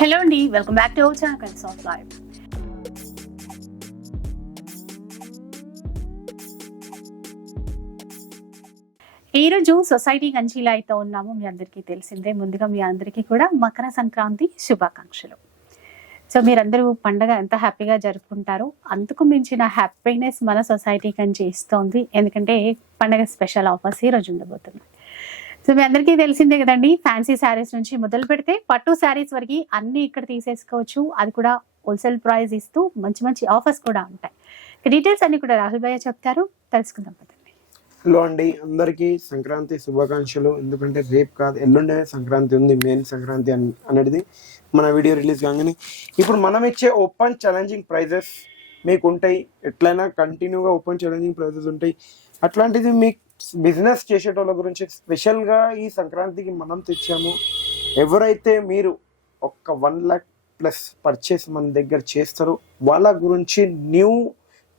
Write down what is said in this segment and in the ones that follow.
Hello అండి, welcome back to our channel soft life. ఈరోజు society కంచిలో అయితే ఉన్నాము. మీ అందరికీ తెలిసిందే. ముందుగా మీ అందరికీ కూడా మకర సంక్రాంతి శుభాకాంక్షలు. సో మీరందరూ పండగ ఎంత హ్యాపీగా జరుపుకుంటారో అంతకు మించిన హ్యాపీనెస్ మన సొసైటీ కంచి ఇస్తోంది. ఎందుకంటే పండగ స్పెషల్ ఆఫర్స్ ఈరోజు ఉండబోతున్నాయి. సో మీ అందరికీ తెలిసిందే కదండి, ఫ్యాన్సీ శారీస్ నుంచి మొదలు పెడితే పట్టు శారీస్ వరకు అన్ని ఇక్కడ తీసేసుకోవచ్చు. అది కూడా హోల్సేల్ ప్రైస్ ఇస్తూ మంచి మంచి ఆఫర్స్ కూడా ఉంటాయి. డీటెయిల్స్ అన్ని కూడా రాహుల్ భయ్య చెప్తారు, తెలుసుకుందాం పదండి. హలో అండి, అందరికీ సంక్రాంతి శుభాకాంక్షలు. ఎందుకంటే రేపు కాదు ఎల్లుండే సంక్రాంతి ఉంది. మెయిన్ సంక్రాంతి అనేది మన వీడియో రిలీజ్ కాగానే ఇప్పుడు మనం ఇచ్చే ఓపెన్ ఛాలెంజింగ్ ప్రైజెస్ మీకు ఉంటాయి. ఎట్లయినా కంటిన్యూగా ఓపెన్ ఛాలెంజింగ్ ప్రైజెస్ ఉంటాయి. అట్లాంటిది మీకు బిజినెస్ చేసేటోళ్ళ గురించి స్పెషల్గా ఈ సంక్రాంతికి మనం తెచ్చాము. ఎవరైతే మీరు ఒక్క 1 lakh ప్లస్ పర్చేస్ మన దగ్గర చేస్తారో వాళ్ళ గురించి, న్యూ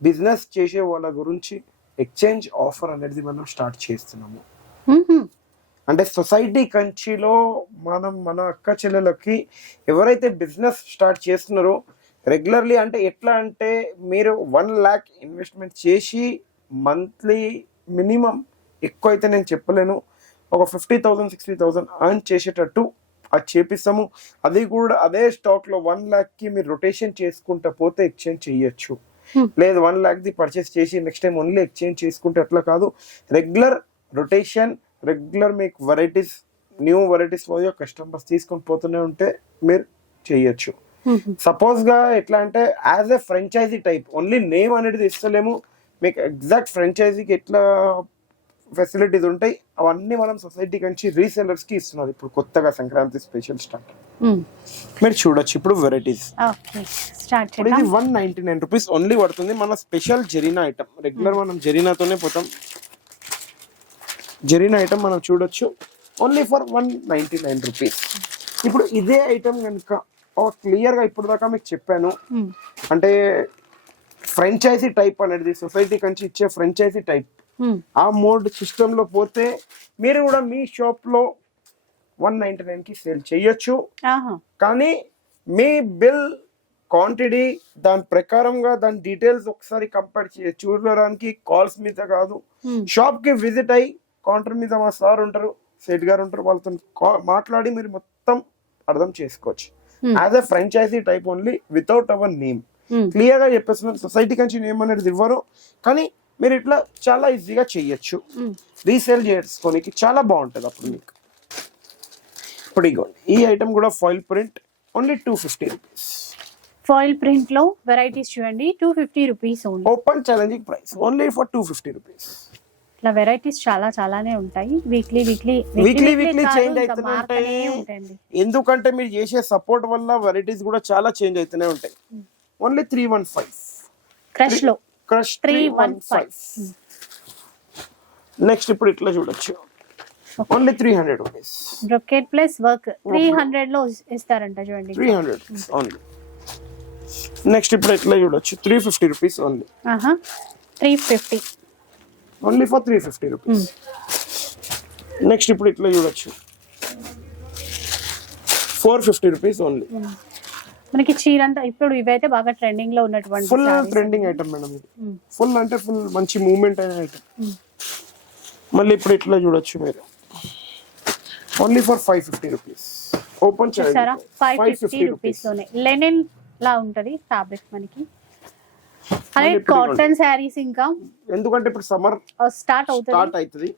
బిజినెస్ చేసే వాళ్ళ గురించి ఎక్స్చేంజ్ ఆఫర్ అనేది మనం స్టార్ట్ చేస్తున్నాము. అంటే సొసైటీ కంచిలో మనం మన అక్క చెల్లెలకి ఎవరైతే బిజినెస్ స్టార్ట్ చేస్తున్నారో రెగ్యులర్లీ, అంటే ఎట్లా అంటే మీరు 1 lakh ఇన్వెస్ట్మెంట్ చేసి మంత్లీ మినిమం, ఎక్కువ అయితే నేను చెప్పలేను, ఒక 50,000 60,000 అర్న్ చేసేటట్టు అది చేపిస్తాము. అది కూడా అదే స్టాక్లో 1 lakhకి మీరు రొటేషన్ చేసుకుంటా పోతే ఎక్స్చేంజ్ చేయొచ్చు. లేదు 1 lakhది పర్చేస్ చేసి నెక్స్ట్ టైం ఓన్లీ ఎక్స్చేంజ్ చేసుకుంటే అట్లా కాదు. రెగ్యులర్ రొటేషన్, రెగ్యులర్ మీకు వెరైటీస్, న్యూ వెరైటీస్ కస్టమర్స్ తీసుకొని పోతూనే ఉంటే మీరు చేయొచ్చు. సపోజ్ గా ఎట్లా అంటే as a franchisee type, only name అనేది ఇస్తలేము. మీకు ఎగ్జాక్ట్ ఫ్రాంచైజీకి ఎట్లా ఫెసిలిటీస్ ఉంటాయి అవన్నీ మనం సొసైటీ నుంచి రీసెలర్స్ కి ఇస్తున్నారు. ఇప్పుడు కొత్తగా సంక్రాంతి స్పెషల్ స్టార్ట్ మీరు చూడొచ్చు. ఇప్పుడు వెరైటీస్ ఇది 199 రూపీస్ ఓన్లీ పడుతుంది. మన స్పెషల్ జరీనా ఐటమ్. రెగ్యులర్ మనం జరీనాతోనే పోతాం. జరీనా ఐటమ్ మనం చూడొచ్చు ఓన్లీ ఫర్ 199 రూపీస్. ఇప్పుడు ఇదే ఐటమ్ కనుక క్లియర్ గా ఇప్పుడు దాకా మీకు చెప్పాను, అంటే ఫ్రాంచైజీ టైప్ అనేది సొసైటీ కంచి ఇచ్చే ఫ్రాంచైజీ టైప్, ఆ మోడ్ సిస్టమ్ లో పోతే మీరు కూడా మీ షాప్ లో 199 కి సేల్ చేయొచ్చు. కానీ మీ బిల్ క్వాంటిటీ దాని ప్రకారంగా దాని డీటెయిల్స్ ఒకసారి కంపేర్ చూడడానికి కాల్స్ మీద కాదు, షాప్ కి విజిట్ అయ్యి కౌంటర్ మీద మా సార్ ఉంటారు, సేట్ గారు ఉంటారు, వాళ్ళతో మాట్లాడి మీరు మొత్తం అర్థం చేసుకోవచ్చు. As a franchisee type only, without our name. Clear గా చెప్పేస్తున్నారు, సొసైటీ నుంచి నేమ్ అనేది ఇవ్వరు, కానీ మీరు ఇట్లా చాలా ఈజీగా చెయ్యొచ్చు. రీసేల్ చేసుకోనికి చాలా బాగుంటుంది అప్పుడు మీకు. ఇప్పుడు ఇగోండి, ఈ ఐటమ్ కూడా foil print, only 250 rupees. Foil print లో వెరైటీస్ చూడండి, 250 rupees. Open challenging price only for 250 rupees. ఇట్లా వెరైటీస్ చాలానే ఉంటాయి. వీక్లీ చేంజ్ అవుతూనే ఉంటాయి. ఎందుకంటే మీరు చేసే సపోర్ట్ వల్ల వెరైటీస్ కూడా చాలా చేంజ్ అవుతూనే ఉంటాయి. ఓన్లీ 315 క్రష్ లో, క్రష్ 315. నెక్స్ట్ ఇప్పుడు ఇట్లా చూడొచ్చు, only 300 rupees. Brocade plus work 300 లో ఇస్తారంట చూడండి, 300 రూపీస్ ఓన్లీ. నెక్స్ట్ ఇప్పుడు ఇట్లా చూడొచ్చు, 350 rupees only. 350 only for 350 rupees. Next ఇప్పుడు ఇట్లా చూడొచ్చు, 450 రూపీస్ ఓన్లీ. మనకి చీర అంతా ఇప్పుడు ఇవైతే బాగా ట్రెండింగ్ లో ఉన్నటువంటి ఫుల్ ట్రెండింగ్ ఐటమ్ మేడం ఇది. ఫుల్ అంటే ఫుల్ మంచి మూవ్మెంట్ అయిన ఐటమ్. మళ్ళీ ఇప్పుడు ఇట్లా చూడొచ్చు మీరు, ఓన్లీ ఫర్ 550 రూపీస్. ఓపెన్ చేయాలి 550 రూపీస్ లోనే లెనిన్ లా ఉంటది ఫ్యాబ్రిక్ మనకి. అదే కాటన్ శారీస్ ఇంకా, ఎందుకంటే ఇప్పుడు సమ్మర్ స్టార్ట్ అవుతుంది.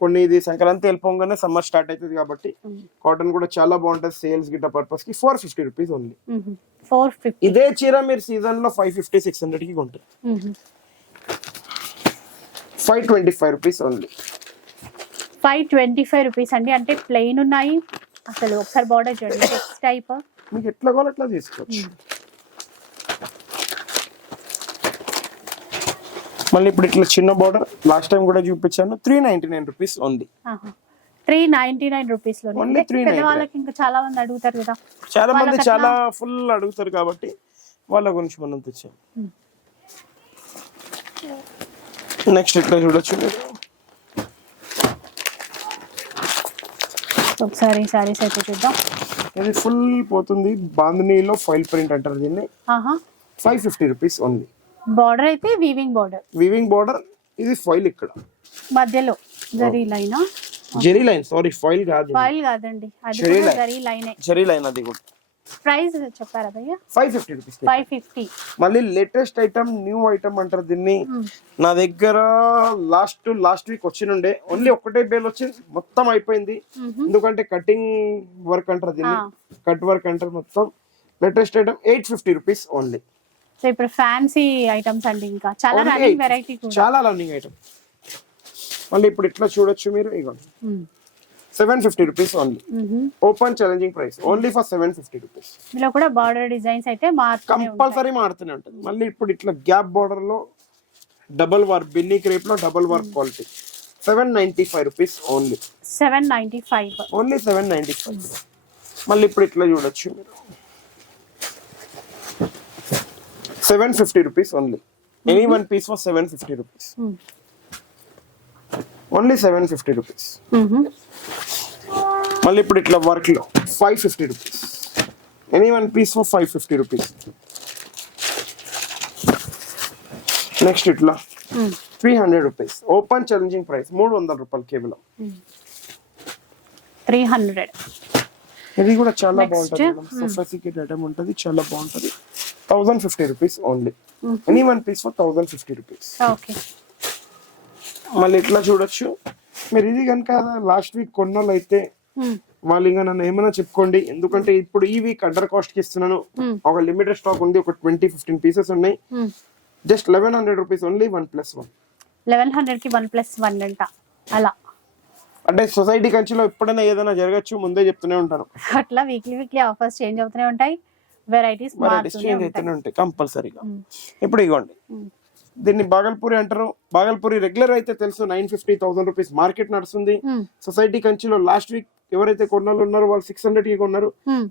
కొన్ని ఇది సంక్రాంతి వెళ్ళిపోగానే సమ్మర్ స్టార్ట్ అవుతుంది కాబట్టి కాటన్ కూడా చాలా బాగుంటుంది సేల్స్ గిట్ట పర్పస్ కి. 450 రూపీస్ ఓన్లీ. 450. ఇదే చీర మీరు సీజన్ లో 550 600 కి కొంటారు. 525 రూపీస్ ఓన్లీ. 525 రూపీస్ అండి. అంటే ప్లెయిన్ ఉన్నాయి, అసలు ఒకసారి బార్డర్ చూడండి, టెక్స్ట్ టైప్ మీకు ఎట్లా కావాలో అట్లా తీసుకోవచ్చు. మళ్ళీ ఇప్పుడు ఇట్లా చిన్న బార్డర్ లాస్ట్ టైం కూడా చూపించాను, 399 రూపీస్ ఓన్లీ. 399 రూపీస్ లో. వాళ్ళకి ఇంకా చాలా మంది అడుగుతారు కదా, చాలా మంది చాలా ఫుల్ అడుగుతారు కాబట్టి వాళ్ళ గురించి మనం తెచ్చాం. నెక్స్ట్ ఇట్లా చూడొచ్చు మీరు, ఒకసారి సారీస్ అయితే చూద్దాం. ఇది ఫుల్ పోతుంది, బాంధనీలో ఫైల్ ప్రింట్ అంటారు దీన్ని. 550 రూపీస్ ఓన్లీ. బార్డర్ అయితే వీవింగ్ బార్డర్, వీవింగ్ బార్డర్. ఇది ఫైల్ ఇక్కడ మధ్యలో zari line, zari line, sorry file కాదు, ఫైల్ కాదండి, అది జరీ కూడా లైన్. జరీ లైనే. జెరీ లైన్ అది కూడా. ప్రైస్ చెప్పారా భయ్య? 550 రూపీస్. 550. మళ్ళీ లేటెస్ట్ ఐటమ్, న్యూ ఐటమ్ అంటారు దీన్ని. నా దగ్గర లాస్ట్ వీక్ వచ్చినుండే, ఓన్లీ ఒకటే బేల్ వచ్చింది, మొత్తం అయిపోయింది. ఎందుకంటే కటింగ్ వర్క్ అంటారు దీన్ని, కట్ వర్క్ అంటారు మొత్తం. Latest item 850 rupees only. So ఇప్పుడు ఫ్యాన్సీ ఐటమ్స్ అండి, ఇంకా చాలా రన్నింగ్ వెరైటీ కూడా, చాలా రన్నింగ్ ఐటమ్. మళ్ళీ ఇప్పుడు ఇట్లా చూడొచ్చు మీరు, ఇగోండి 750 rupees only. Open challenging price only for 750 rupees. ఇందులో కూడా బార్డర్ డిజైన్స్ అయితే కంపల్సరీ మారుతూనే ఉంటుంది. మళ్ళీ ఇప్పుడు ఇట్లా గ్యాప్ బార్డర్ లో డబుల్ వర్క్, బిన్నీ క్రేప్ లో double work quality 795 rupees only. 795 only 795. మళ్ళీ ఇప్పుడు ఇట్లా చూడొచ్చు మీరు, 750 rupees only. Any one piece for 750 rupees. Only 750 rupees. మళ్ళీ ఇప్పుడు ఇట్లా వర్క్ లో 550 rupees. Any one piece for 550 rupees. Next ఇట్లా 300 రూపీస్. ఓపెన్ ఛాలెంజింగ్ ప్రైస్ 300 రూపాయలు కేవలం. 300. ఇది కూడా చాలా బాగుంటుంది, సొఫిస్టికేటెడ్ ఐటమ్ ఉంటుంది, చాలా బాగుంటుంది. 1050 rupees only. Any one piece for 1050 rupees. Okay. మళ్ళీ ఇట్లా చూడొచ్చు మీరు. ఇది కనుక లాస్ట్ వీక్ కొన్నోళ్ళు అయితే వాళ్ళు ఇంకా నన్ను ఏమైనా చెప్పుకోండి, ఎందుకంటే ఇప్పుడు ఈ వీక్ అండర్ కాస్ట్ కి ఇస్తున్నాను. ఒక లిమిటెడ్ స్టాక్ ఉంది, ఒక 20-15 పీసెస్ ఉన్నాయి. Just 1100 rupees only 1+1. 1100 కి 1+1 అంట. అలా అంటే సొసైటీ కంచిలో ఎప్పుడైనా ఏదైనా జరగచ్చు, ముందే చెప్తూనే ఉంటాను. అట్లా వీక్లీ ఆఫర్స్ చేంజ్ అవుతూనే ఉంటాయి, వెరైటీస్ చేంజ్ అవుతూనే ఉంటాయి కంపల్సరీగా. ఇప్పుడు ఇగోండి, దీన్ని బాగల్పూరి అంటారు. బాగల్పూరి రెగ్యులర్ అయితే తెలుసు 950-1000 రూపీస్ మార్కెట్ నడుస్తుంది. సొసైటీ కంచిలో లాస్ట్ వీక్ ఎవరైతే కొన్నాళ్ళు ఉన్నారో వాళ్ళు 600 కి కొన్నారు.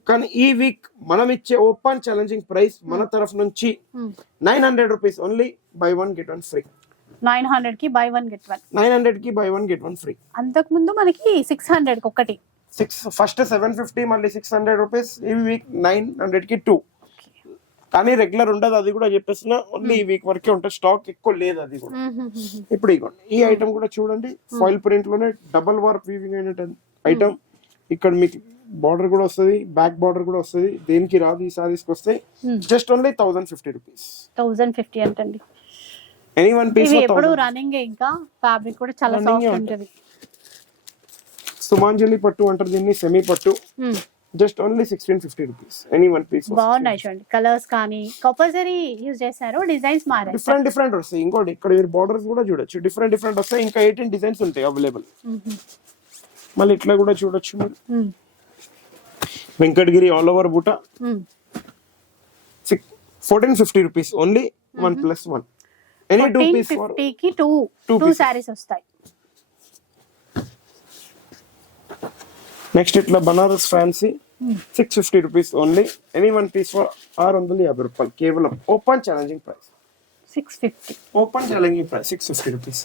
కానీ ఈ వీక్ మనం ఇచ్చే ఓపెన్ ఛాలెంజింగ్ ప్రైస్ మన తరఫు నుంచి 900 rupees only. Buy 1 get 1 free. 900 కి బై 1 get 1. 900 కి బై 1 get 1 ఫ్రీ. అంతకు ముందు మనకి 600 కి ఒకటి. ఫస్ట్ 750, మళ్ళీ 600 రూపీస్. ఈ వీక్ 900 కి 2. కానీ రెగ్యులర్ ఉండదు, అది కూడా చెప్పేస్తున్నా. ఓన్లీ ఈ వీక్ వరకే ఉంటుంది, స్టాక్ ఎక్కువ లేదు అది కూడా. ఇప్పుడు ఇగోండి, ఈ ఐటమ్ కూడా చూడండి, ఫాయిల్ ప్రింట్ లోనే డబుల్ వర్క్ వీవింగ్ అయిన ఐటమ్. ఇక్కడ మీకు బార్డర్ కూడా వస్తుంది, బ్యాక్ బార్డర్ కూడా వస్తుంది. దేనికి రాదు ఈ సారీస్ కి వస్తాయి. Just only 1050 rupees. 1050 అంటండి. ఎనీ వన్ పీస్ ఎప్పుడు రన్నింగ్, ఇంకా ఫ్యాబ్రిక్ కూడా చాలా సాఫ్ట్ ఉంటుంది. సుమాంజలి పట్టు అంటారు దీన్ని, సెమీ పట్టు. Just only 1650 rupees. Any one piece. బాగున్నాయి చూడండి, కలర్స్ కానీ కంపల్సరీ యూజ్ చేశారు, డిజైన్స్ మారాయి, డిఫరెంట్ వస్తాయి. ఇంకోటి ఇక్కడ మీరు బార్డర్స్ కూడా చూడొచ్చు, డిఫరెంట్ వస్తాయి. ఇంకా 18 డిజైన్స్ ఉంటాయి అవైలబుల్. మళ్ళీ ఇట్లా కూడా చూడొచ్చు మీరు, వెంకటగిరి ఆల్ ఓవర్ బూట 1450 రూపీస్ ఓన్లీ. 1+1. ఎనీ 2 పీస్ 1450 కి 2 సారీస్ వస్తాయి. నెక్స్ట్ ఇట్లా Banaras fancy 650 rupees only. Any one piece for 650 రూపాయలు కేవలం. Open challenging price 650. Open challenging price 650 rupees.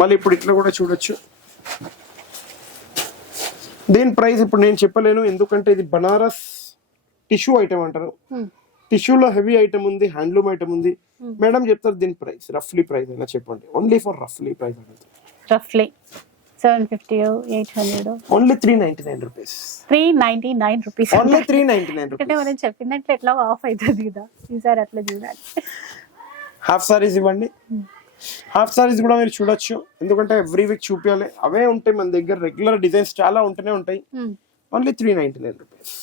మళ్ళీ ఇప్పుడు ఇట్లా కూడా చూడొచ్చు. దీని ప్రైస్ ఇప్పుడు నేను చెప్పలేను, ఎందుకంటే ఇది బనారస్ టిష్యూ ఐటమ్ అంటారు. టిష్యూలో హెవీ ఐటమ్ ఉంది, హ్యాండ్లూమ్ ఐటమ్ ఉంది. మేడం చెప్తారు దీని ప్రైస్, రఫ్లీ ప్రైస్ అయినా చెప్పండి. ఓన్లీ ఫర్ రఫ్లీ ప్రైస్ అంటే రఫ్లీ 750, 800, ఓన్లీ 399 రూపీస్. 399 రూపీస్. ఓన్లీ 399 అంటే రూపీస్. మనం చెప్పినట్లు ఎట్లా ఆఫ్ అవుతుంది కదా, ఈసారి అట్లా చూడాలి. హాఫ్ సారీస్ ఇవ్వండి. హాఫ్ సారీస్ కూడా మీరు చూడొచ్చు, ఎందుకంటే ఎవ్రీ వీక్ చూపించాలి. అవే ఉంటాయి మన దగ్గర, రెగ్యులర్ డిజైన్స్ చాలా ఉంటూనే ఉంటాయి. Only 399 rupees.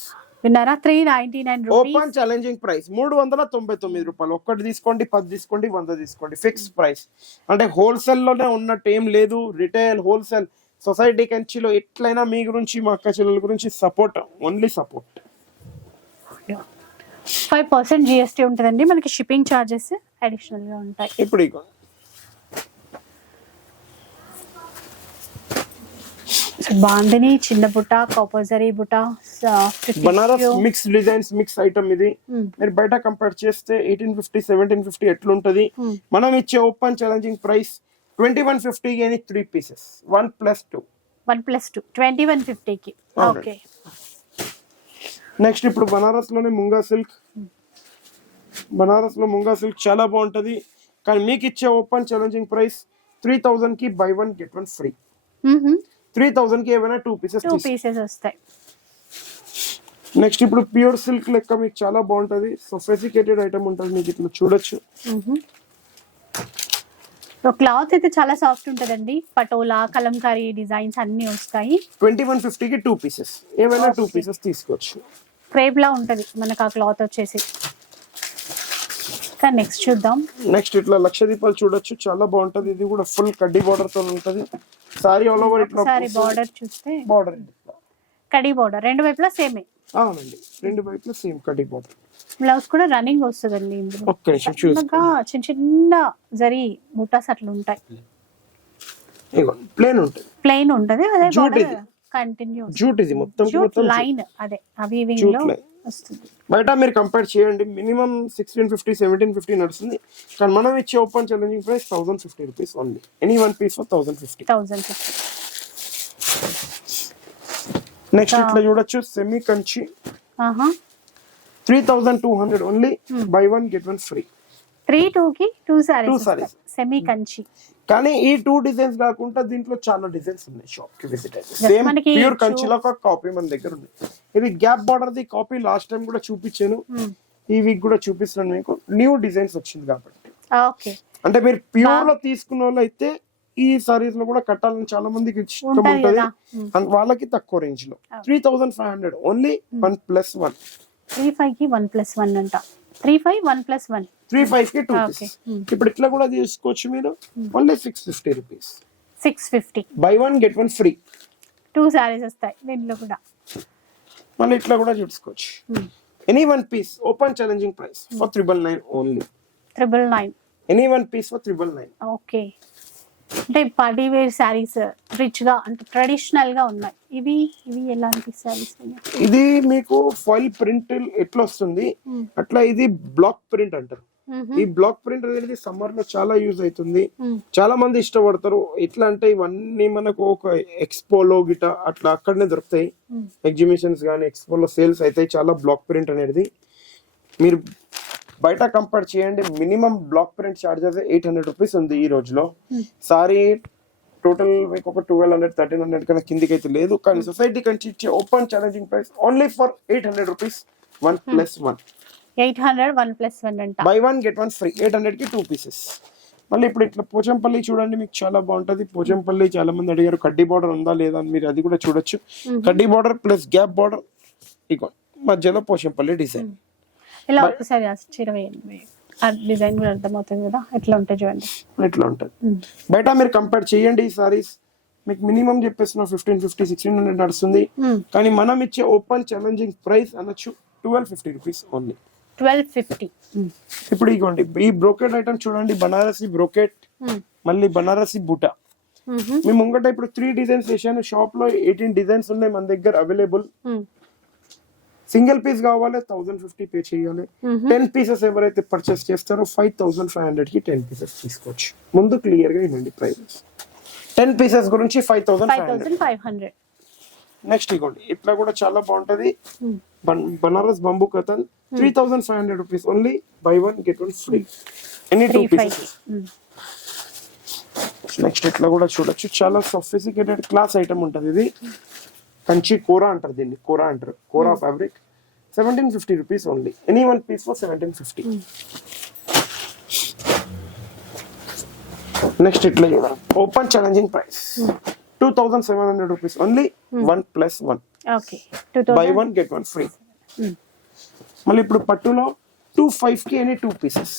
విన్నారా, 399 రూపీస్. ఓపెన్ ఛాలెంజింగ్ ప్రైస్ 399 రూపాయలు. ఒక్కటి తీసుకోండి, 10 తీసుకోండి, 100 తీసుకోండి, ఫిక్స్ ప్రైస్. అంటే హోల్సేల్ లోనే ఉన్నట్టు ఏం లేదు, రిటైల్ హోల్సేల్. సొసైటీ కంచిలో ఎట్లయినా మీ గురించి, మా అక్క చెల్లెల గురించి సపోర్ట్, ఓన్లీ సపోర్ట్. 5% GST ఉంటుందండి, మనకి షిప్పింగ్ చార్జెస్ అడిషనల్ గా ఉంటాయి. ఇప్పుడు ఇక బాందిని, చిన్న బుట్ట, కాపర్జరీ బుట్ట, Banaras mix designs, mix item ఇది. మీరు బయట కంపేర్ చేస్తే 1850, 1750 ఎట్లుంటది. మనం ఇచ్చే ఓపెన్ ఛాలెంజింగ్ ప్రైస్ 2150 కి 3 పీసెస్ 1+2. 2150 కి. ఓకే. నెక్స్ట్ ఇప్పుడు బనారస్ లోనే ముంగా సిల్క్. బనారస్ లో ముంగా సిల్క్ చాలా బాగుంటది, కానీ మీకు ఇచ్చే ఓపెన్ ఛాలెంజింగ్ ప్రైస్ 3000 కి బై 1 గెట్ 1 ఫ్రీ. 3000 కి ఏమైనా 2 పీసెస్ వస్తాయి. నెక్స్ట్ ఇప్పుడు ప్యూర్ సిల్క్ లెక్క మీకు చాలా బాగుంటది, సొఫిస్టికేటెడ్ ఐటమ్ ఉంటుంది, మీకు ఇట్లా చూడొచ్చు. క్లాత్ అయితే చాలా సాఫ్ట్ ఉంటదండి, పటోలా కలంకారీ డిజైన్స్ అన్ని వస్తాయి. 2150 కి 2 పీసెస్, ఏమైనా 2 పీసెస్ తీసుకోవచ్చు. క్రేప్ లా ఉంటది మనకు ఆ క్లాత్ వచ్చేసి. నెక్స్ట్ చూద్దాం. నెక్స్ట్ ఇట్లా లక్ష దీపాలు చూడొచ్చు, చాలా బాగుంటది. ఇది కూడా ఫుల్ కడ్డీ బార్డర్ తో ఉంటది. సారీ ఆల్ ఓవర్ ఇట్లా బార్డర్ చూస్తే బార్డర్ కడ్డీ బార్డర్ రెండు వైపులా సేమే. అవునండి, రెండు వైపులా సేమ్ కడ్డీ బార్డర్. బ్లౌజ్ కూడా రన్నింగ్ వస్తుందండి ఇందులో. ఒక్క నిమిషం చూసుకో, చిన్న చిన్న జరీ బుటాస్ అట్లా ఉంటాయి. ప్లేన్ ఉంటుంది, ప్లెయిన్ ఉంటది. అదే జూట్ ఇది, కంటిన్యూ జూట్ ఇది మొత్తం లైన్, అదే వీవింగ్ లో వస్తుంది. బయట మీరు కంపేర్ చేయండి, మినిమం 1650 1750 నడుస్తుంది, కానీ మనం ఇచ్చే open challenging price 1050 rupees only. Any one piece for 1050. Next ఇట్లా చూడొచ్చు, semi Kanchi 3200 only, buy 1 get 1 free. 3-2 కి 2 సారీస్ సెమీ కంచి. కానీ ఈ 2 డిజైన్స్ కాకుండా దీంట్లో చాలా డిజైన్స్ ఉన్నాయి. షాప్ కి విజిట్ అయితే సేమ్ ప్యూర్ కంచిలో ఒక కాపీ మన దగ్గర ఉంది. ఇది gap border the copy, last time కూడా చూపించాను, ఈ వీక్ కూడా చూపిస్తున్నాను మీకు. న్యూ డిజైన్స్ వచ్చింది కాబట్టి, అంటే మీరు ప్యూర్ లో తీసుకున్న వాళ్ళు అయితే ఈ సారీస్ లో కూడా కట్టాలని చాలా మందికి ఇష్టం ఉంటది, వాళ్ళకి తక్కువ రేంజ్ లో 3500 ఓన్లీ 1+1. 35 కి 1+1 అంట. 35 1+1 35 కి 2 పీసెస్. ఇప్పుడు ఇట్లా కూడా తీసుకోవచ్చు మీరు, only 650 rupees. 650 buy 1 get 1 free. 2 saris వస్తాయి దీంట్లో కూడా. మళ్ళీ ఇట్లా కూడా చూసుకోవచ్చు. Any one piece open challenging price for 999 only. 999. Any one piece for 999. Okay, అంటే పార్టీ వేర్ సారీస్ రిచ్ గా, అంటే ట్రెడిషనల్ గా ఉన్నాయి. ఇవి ఎలాంటి సారీస్? ఇది మీకు ఫాయిల్ ప్రింట్ ఎట్లా వస్తుంది అట్లా, ఇది బ్లాక్ ప్రింట్ అంటారు. ఈ బ్లాక్ ప్రింట్ అనేది సమ్మర్ లో చాలా యూజ్ అవుతుంది, చాలా మంది ఇష్టపడతారు. ఎట్లా అంటే ఇవన్నీ మనకు ఒక ఎక్స్పోలో గిట అట్లా అక్కడనే దొరుకుతాయి, ఎగ్జిబిషన్స్ కానీ ఎక్స్పోలో సేల్స్ అవుతాయి చాలా. బ్లాక్ ప్రింట్ అనేది మీరు బయట కంపేర్ చేయండి, minimum block print charges 800 rupees ఉంది ఈ రోజులో. సారీ టోటల్ మీకు ఒక 1200 1300 కన్నా కిందికి అయితే లేదు, కానీ సొసైటీ కంచి ఇచ్చే open challenging price only for 800 rupees 1+1. 800 1+1 అంట. By 1 get 1 free. 800 కి 2 పీసెస్. మళ్ళీ ఇప్పుడు ఇట్లా పోచంపల్లి చూడండి, మీకు చాలా బాగుంటది. పోచంపల్లి చాలా మంది అడిగారు కడ్డీ బార్డర్ ఉందా లేదా అని, మీరు అది కూడా చూడొచ్చు. కడ్డీ బార్డర్ ప్లస్ గ్యాప్ బార్డర్, ఇగో మధ్యలో పోచంపల్లి డిజైన్. ఇలా ఒకసారి చీర వేయండి, ఆ డిజైన్ కూడా అర్థమవుతుంది కదా ఎట్లా ఉంటుంది చూడండి. ఇట్లా ఉంటుంది. బయట మీరు కంపేర్ చేయండి, ఈ సారీస్ మీకు మినిమం చెప్పేస్తున్నా 1550 1600 నడుస్తుంది, కానీ మనం ఇచ్చే ఓపెన్ ఛాలెంజింగ్ ప్రైస్ అనొచ్చు 1250 రూపీస్ ఓన్లీ. 1250. ఇప్పుడు ఇగోండి, ఈ బ్రోకెట్ ఐటమ్ చూడండి, బనారసి బ్రోకెట్, మళ్ళీ బనారసి బుటా. మేము ముంగట ఇప్పుడు 3 డిజైన్స్ వేసాను, షాప్ లో 18 డిజైన్స్ ఉన్నాయి మన దగ్గర అవైలబుల్. సింగిల్ పీస్ కావాలి 1050 పే చేయాలి. 10 పీసెస్ ఎవరైతే పర్చేస్ చేస్తారో 5500 కి 10 పీసెస్ తీసుకోవచ్చు. ముందు క్లియర్ గా ఇవ్వండి ప్రైసెస్. 10 పీసెస్ గురించి 5500. నెక్స్ట్ ఇవ్వండి, ఇట్లా కూడా చాలా బాగుంటది, Banaras bamboo Katan 3500 rupees only, buy 1 get 1 free. Any 2 pieces. Next ఇట్లా కూడా చూడొచ్చు, చాలా సొఫిస్టికేటెడ్ క్లాస్ ఐటమ్ ఉంటది. ఇది కంచి కోరా అంటారు, దీన్ని కోరా అంటారు, Kora fabric. 1750 rupees only. Any one piece for 1750. Next ఇట్లా చూడండి, open challenging price 2700 rupees only, 1+1. Buy 1 get 1 free. మళ్ళీ ఇప్పుడు పట్టులో 2500 కి ఎనీ 2 పీసెస్.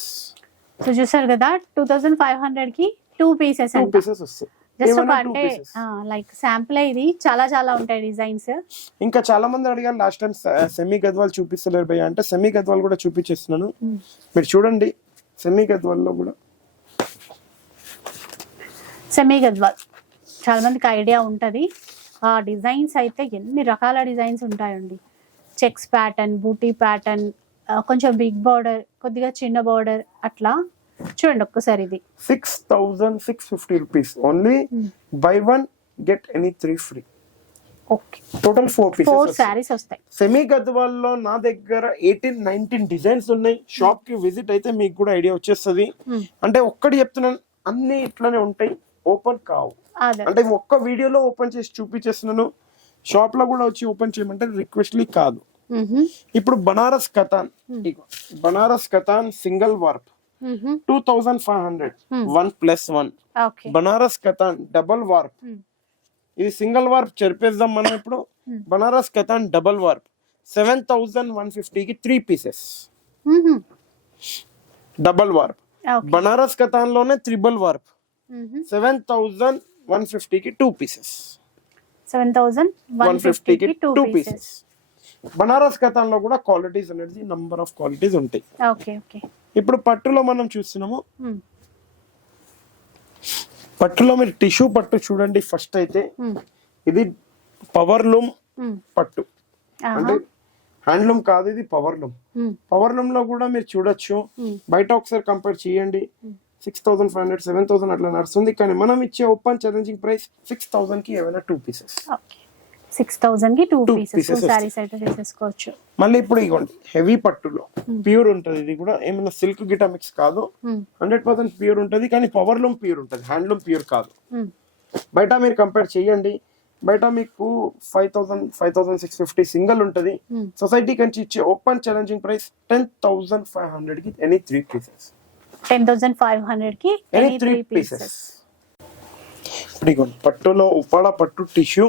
సో చూసారు కదా, 2500 కి 2 పీసెస్ వస్తాయి. జస్ట్ ఒక అంటే లైక్ శాంపుల్, ఇది చాలా చాలా ఉంటాయి డిజైన్స్. ఇంకా చాలా మంది అడిగారు లాస్ట్ టైం సెమీ గద్వాల్ చూపిస్తలేరు భయ్య అంటే, సెమీ గద్వాల్ కూడా చూపించేస్తున్నాను. మీరు చూడండి, సెమీ గద్వాల్ లో కూడా సెమీ గద్వాల్ చాలా మందికి ఐడియా ఉంటది. ఆ డిజైన్స్ అయితే ఎన్ని రకాల డిజైన్స్ ఉంటాయండి. చెక్స్ ప్యాటర్న్, బూటీ ప్యాటర్న్, కొంచెం బిగ్ బార్డర్, కొద్దిగా చిన్న బార్డర్, అట్లా చూడండి ఒక్కసారి. ఇది 6650 rupees only, buy 1 get any 3 free. Okay, total 4 4 pieces. Saris వస్తాయి. సెమీ గద్వాల్లో నా దగ్గర 18-19 డిజైన్స్ ఉన్నాయి. షాప్ కి విజిట్ అయితే మీకు కూడా ఐడియా వచ్చేస్తుంది. అంటే ఒక్కటి చెప్తున్నాను, అన్ని ఇట్లానే ఉంటాయి, ఓపెన్ కావు. అదే అంటే ఒక్క వీడియోలో ఓపెన్ చేసి చూపించేస్తున్నాను. షాప్ లో కూడా వచ్చి ఓపెన్ చేయమంటే రిక్వెస్ట్లీ కాదు. ఇప్పుడు Banaras Katan, Banaras Katan single warp 2500 1+1. Okay, Banaras Katan double warp, ఇది సింగిల్ వార్ప్ చెరిపేద్దాం మనం ఇప్పుడు. బనారస్ కథాన్ డబల్ వార్ప్ 7150 కి 3 pieces double warp. Banaras Katan లోనే త్రిబుల్ వార్ప్ 7150 కి 2 పీసెస్. 7150 కి 2 పీసెస్. బనారస్ కథాన్ లో కూడా క్వాలిటీస్ అనేది నంబర్ ఆఫ్ క్వాలిటీస్ ఉంటాయి. Okay okay. ఇప్పుడు పట్టులో మనం చూస్తున్నాము. పట్టులో మీరు టిష్యూ పట్టు చూడండి. ఫస్ట్ అయితే ఇది పవర్ లూమ్ పట్టు, అంటే హ్యాండ్లూమ్ కాదు, ఇది పవర్ లూమ్. పవర్ లూమ్ లో కూడా మీరు చూడొచ్చు. బయట ఒకసారి కంపేర్ చేయండి, 6500 7000 అట్లా నడుస్తుంది. కానీ మనం ఇచ్చే ఓపెన్ ఛాలెంజింగ్ ప్రైస్ 6000 కి ఏమైనా 2 పీసెస్. 6000 కి 2 పీసెస్ సారీస్ అయితే తీసేసుకోవచ్చు. మళ్ళీ ఇప్పుడు ఇవ్వండి హెవీ పట్టులో ప్యూర్ ఉంటది. ఇది కూడా ఏమైనా సిల్క్ గిటా మిక్స్ కాదు, 100% ప్యూర్ ఉంటది. కానీ పవర్ లూమ్ ప్యూర్ ఉంటది, హ్యాండ్లూమ్ ప్యూర్ కాదు. బయట మీరు కంపేర్ చేయండి, బయట మీకు 5650 సింగిల్ ఉంటది. సొసైటీ కంచి ఇచ్చే ఓపెన్ ఛాలెంజింగ్ ప్రైస్ 10500 కి ఎనీ 3 పీసెస్. 10500 కి ఎనీ 3 పీసెస్. ఇప్పుడు పట్టులో ఉప్పాడ పట్టు టిష్యూ,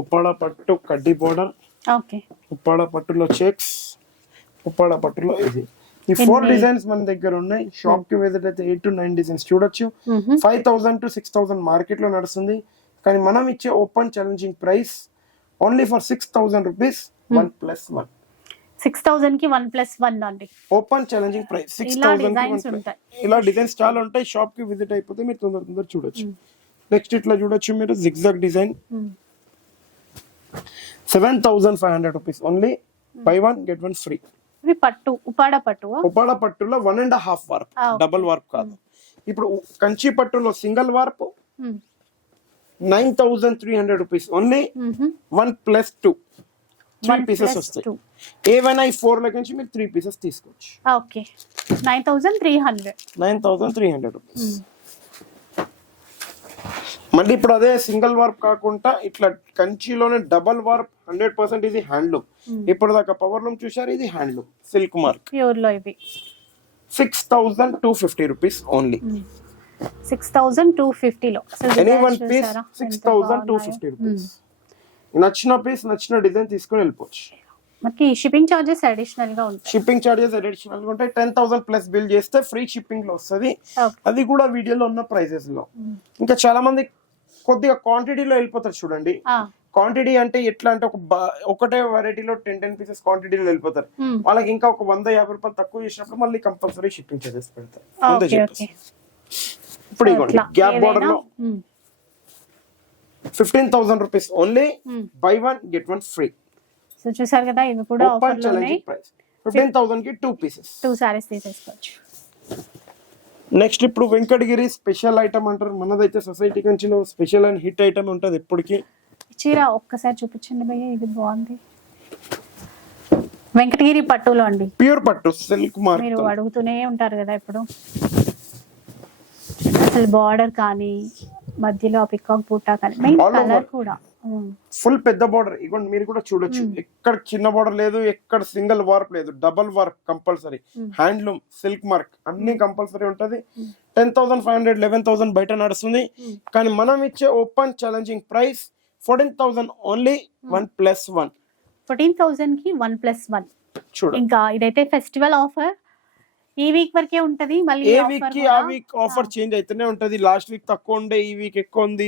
ఉప్పాడ పట్టు కడ్డీ బోర్డర్, ఓకే, ఉప్పాడ పట్టులో చెక్స్, ఉప్పాడ పట్టులో ఇది. ఈ 4 డిజైన్స్ మన దగ్గర ఉన్నాయి. షాప్ కి విజిట్ అయితే 8 to 9 డిజైన్స్ చూడొచ్చు. 5000 to 6000 మార్కెట్ లో నడుస్తుంది. కానీ మనం ఇచ్చే open challenging price only for 6000 rupees 1+1. 6000 కి 1+1 అండి. ఓపెన్ ఛాలెంజింగ్ ప్రైస్ 6000 కి. ఇలా డిజైన్స్ చాలా ఉంటాయి. షాప్ కి విజిట్ అయిపోతే మీరు తొందర చూడొచ్చు. నెక్స్ట్ ఇట్లా చూడొచ్చు మీరు zigzag design 7500 rupees only. Buy 1 get 1 free. ఇవి పట్టు ఉపాడ పట్టు, ఉపాడ పట్టులో 1.5 వార్ప్, డబల్ వార్ప్ కాదు. ఇప్పుడు కంచి పట్టులో single warp 9300 rupees only. 1+2 3 pieces వస్తాయి. ఏవైనా ఈ 4 లకి నుంచి మీరు 3 పీసెస్ తీసుకోవచ్చు. Okay, 9300 rupees. మళ్ళీ ఇప్పుడు అదే సింగిల్ వార్ప్ కాకుండా ఇట్లా కంచిలోనే డబల్ వార్ప్ 100% ఇది హ్యాండ్లూమ్. ఇప్పుడు దాకా పవర్ లూమ్ చూసారు, ఇది హ్యాండ్లూమ్ సిల్క్ మార్క్ ప్యూర్ లో. ఇవి 6250 రూపీస్ ఓన్లీ. 6250 లో ఎనీ వన్ పీస్ 6250 రూపీస్. నచ్చిన పీస్ నచ్చిన డిజైన్ తీసుకొని వెళ్ళిపోవచ్చు. మనకి షిప్పింగ్ చార్జెస్ అడిషనల్ గా ఉంటాయి. షిప్పింగ్ చార్జెస్ అడిషనల్ గా ఉంటాయి. 10,000 ప్లస్ బిల్ చేస్తే ఫ్రీ షిప్పింగ్ లో వస్తుంది. అది కూడా వీడియోలో ఉన్న ప్రైసెస్ లో. ఇంకా చాలా మంది కొద్దిగా క్వాంటిటీలో వెళ్ళిపోతారు చూడండి. క్వాంటిటీ అంటే ఎట్లా అంటే ఒకటే వెరైటీలో 10 పీసెస్ క్వాంటిటీలో వెళ్ళిపోతారు. వాళ్ళకి ఇంకా ఒక 150 రూపాయలు తక్కువ చేసినప్పుడు మళ్ళీ కంపల్సరీ షిప్పింగ్ చార్జెస్ పెడతారు. ఇప్పుడు ఇవ్వండి గ్యాప్ బోర్డర్ లో 15,000 rupees only. Buy 1 get 1 free. So చూసారు కదా, ఇవి కూడా ఆఫర్ లో ఉన్నాయి. 15,000 కి 2 పీసెస్ 2 సారీస్ తీసేసుకోవచ్చు. నెక్స్ట్ ఇప్పుడు వెంకటగిరి స్పెషల్ ఐటమ్ అంటారు. మనదైతే సొసైటీ కంచిలో స్పెషల్ అండ్ హిట్ ఐటమ్ ఉంటది ఎప్పటికీ. చీర ఒక్కసారి చూపించండి భయ్య, ఇది బాగుంది. వెంకటగిరి పట్టులో అండి, ప్యూర్ పట్టు సిల్క్ మార్క్. మీరు అడుగుతూనే ఉంటారు కదా ఇప్పుడు. అసలు బార్డర్ కానీ మధ్యలో పికాక్ బూటా కానీ మెయిన్ కలర్ కూడా ఫుల్ పెద్ద బార్డర్. ఇగోండి మీరు కూడా చూడొచ్చు, ఎక్కడ చిన్న బార్డర్ లేదు, ఎక్కడ సింగిల్ వార్ప్ లేదు, double warp compulsory. Handloom silk mark అన్ని కంపల్సరీ ఉంటది. 10,500 11,000 బయట నడుస్తుంది. కానీ మనం ఇచ్చే ఓపెన్ ఛాలెంజింగ్ ప్రైస్ 14,000 ఓన్లీ. 1+1. 14,000 కి 1+1. చూడండి, ఇంకా ఇదైతే ఫెస్టివల్ ఆఫర్. ఈ వీక్ వరకే ఉంటది. మళ్ళీ ఏ వీక్ కి ఆ వీక్ ఆఫర్ చేంజ్ అయితేనే ఉంటది. లాస్ట్ వీక్ తక్కువ ఉండే ఈ వీక్ ఎక్కువ ఉంది,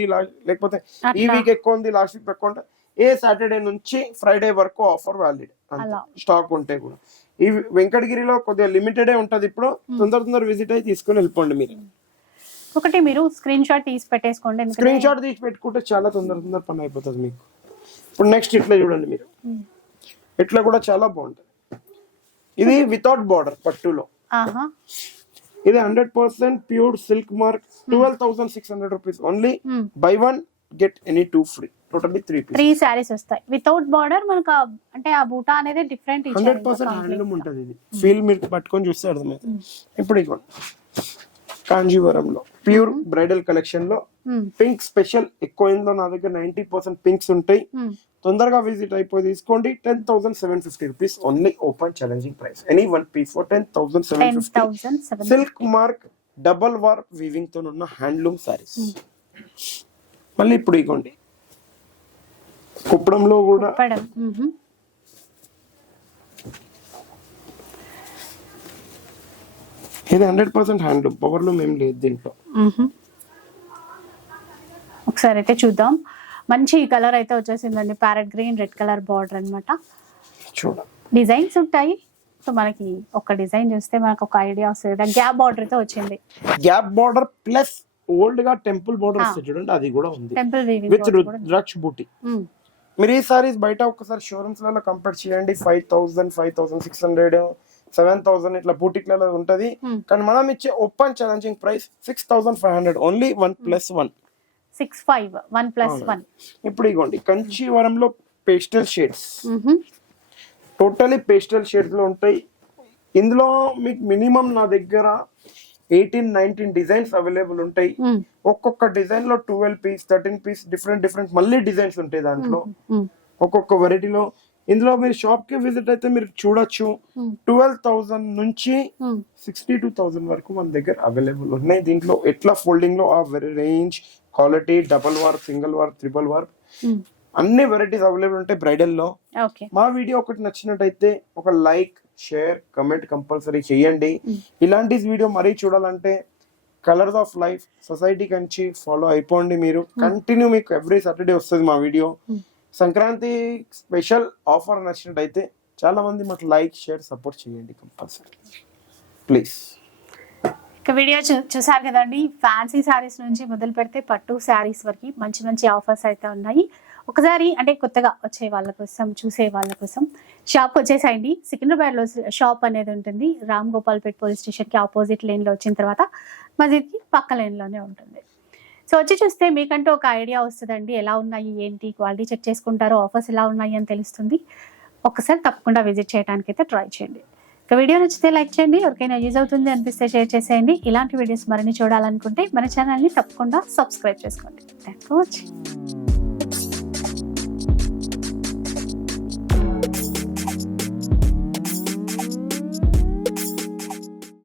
లేకపోతే ఈ వీక్ ఎక్కువ ఉంది లాస్ట్ వీక్ తక్కువ ఉంటే ఏ సాటర్డే నుంచి ఫ్రైడే వరకు ఆఫర్ వ్యాలిడ్. స్టాక్ ఉంటే కూడా ఈ వెంకటగిరిలో కొద్దిగా లిమిటెడే ఉంటది. ఇప్పుడు తొందర విజిట్ అయ్యి తీసుకొని వెళ్ళిపోండి. మీరు ఒకటి మీరు స్క్రీన్ షాట్ తీసి పెట్టేసుకోండి. స్క్రీన్ షాట్ తీసి పెట్టుకుంటే చాలా తొందర పని అయిపోతుంది మీకు. ఇప్పుడు నెక్స్ట్ ఇట్లా చూడండి మీరు, ఇట్లా కూడా చాలా బాగుంటది. ఇది వితౌట్ బార్డర్ పట్టులో. ఇది 100% pure silk mark 12,600 rupees only. Buy 1 get any 2 free. Totally 3 3 saris వస్తాయి వితౌట్ బార్డర్ మనకు అంటే ఆ బూటా అనేది డిఫరెంట్ 100% హ్యాండ్లూమ్ ఉంటుంది. ఇది ఫీల్ మీరు పట్టుకొని చూస్తే అర్థమైంది. ఇప్పుడు ఇదిగోండి కాంజీవరంలో ప్యూర్ బ్రైడల్ కలెక్షన్ లో పింక్ స్పెషల్ ఎక్కువ అయిందో నా దగ్గర 90% పింక్స్ ఉంటాయి. తొందరగా విజిట్ అయిపోయి తీసుకోండి. 10,750 rupees only open challenging price. Any one piece for 10,750. Silk mark double warp weaving తో ఉన్న హ్యాండ్లూమ్ సారీస్. మళ్ళీ ఇప్పుడు ఇగోండి కుప్పడంలో కూడా ఇది 100% హ్యాండ్లూమ్, పవర్లూమ్ ఏం లేదు దీంట్లో. ఒకసారి అయితే చూద్దాం. మంచి కలర్ అయితే వచ్చేసిందండి, parrot green red colour border అన్నమాట. చూడండి డిజైన్స్ ఉంటాయి. సో మనకి ఒక డిజైన్ చూస్తే మనకు ఒక ఐడియా వస్తుంది. గ్యాప్ బార్డర్ అయితే వచ్చింది. గ్యాప్ బార్డర్ ప్లస్ ఓల్డ్ గా టెంపుల్ బార్డర్ వస్తుంది చూడండి, అది కూడా ఉంది టెంపుల్ విత్ రుద్రాక్ష బూటీ. మీరు ఈ సారీస్ బయట ఒకసారి షోరూమ్స్ లలో కంపేర్ చేయండి. 5,000, 5,600, 7,000 ఇట్లా బూటిక్లలో ఉంటది. కానీ మనం ఇచ్చే ఓపెన్ ఛాలెంజింగ్ ప్రైస్ 6,500 ఓన్లీ 1+1. 65 1+1. ఇప్పుడు ఇగోండి కంచీవరంలో pastel shades, totally pastel shades లో ఉంటాయి. ఇందులో మీకు మినిమం నా దగ్గర 18-19 డిజైన్స్ అవైలబుల్ ఉంటాయి. ఒక్కొక్క డిజైన్ లో 12 పీస్ 13 పీస్ డిఫరెంట్ మళ్ళీ డిజైన్స్ ఉంటాయి దాంట్లో ఒక్కొక్క వెరైటీలో. ఇందులో మీరు షాప్ కి విజిట్ అయితే మీరు చూడొచ్చు 12,000 నుంచి 62,000 వరకు మన దగ్గర అవైలబుల్ ఉన్నాయి. దీంట్లో ఎట్లా ఫోల్డింగ్ లో ఆ range, quality, double war, single war, triple war అన్ని వెరైటీస్ అవైలబుల్ ఉంటాయి బ్రైడల్ లో. మా వీడియో ఒకటి నచ్చినట్టయితే ఒక లైక్, షేర్, కమెంట్ కంపల్సరీ చేయండి. ఇలాంటి వీడియో మరీ చూడాలంటే colours of life society Kanchi follow అయిపోండి. మీరు కంటిన్యూ మీకు ఎవ్రీ సాటర్డే వస్తుంది మా వీడియో. సంక్రాంతి స్పెషల్ ఆఫర్ నచ్చినట్టయితే చాలా మంది మాకు లైక్, షేర్, సపోర్ట్ చేయండి కంపల్సరీ ప్లీజ్. ఇక వీడియో చూసారు కదండి. ఫ్యాన్సీ శారీస్ నుంచి మొదలు పెడితే పట్టు శారీస్ వరకు మంచి ఆఫర్స్ అయితే ఉన్నాయి. ఒకసారి అంటే కొత్తగా వచ్చే వాళ్ళ కోసం, చూసే వాళ్ళ కోసం షాప్ వచ్చేసాయండి. సికింద్రాబాద్లో షాప్ అనేది ఉంటుంది. రామ్ గోపాల్పేట్ పోలీస్ స్టేషన్కి ఆపోజిట్ లేన్లో వచ్చిన తర్వాత మసీద్కి పక్క లేన్లోనే ఉంటుంది. సో వచ్చి చూస్తే మీకంటూ ఒక ఐడియా వస్తుందండి. ఎలా ఉన్నాయి, ఏంటి, క్వాలిటీ చెక్ చేసుకుంటారు, ఆఫర్స్ ఎలా ఉన్నాయి అని తెలుస్తుంది. ఒకసారి తప్పకుండా విజిట్ చేయడానికి అయితే ట్రై చేయండి. ఇక వీడియో నచ్చితే లైక్ చేయండి. ఎవరికైనా యూజ్ అవుతుంది అనిపిస్తే షేర్ చేసేయండి. ఇలాంటి వీడియోస్ మరిన్ని చూడాలనుకుంటే మన ఛానల్ని తప్పకుండా సబ్స్క్రైబ్ చేసుకోండి. Thank you for watching.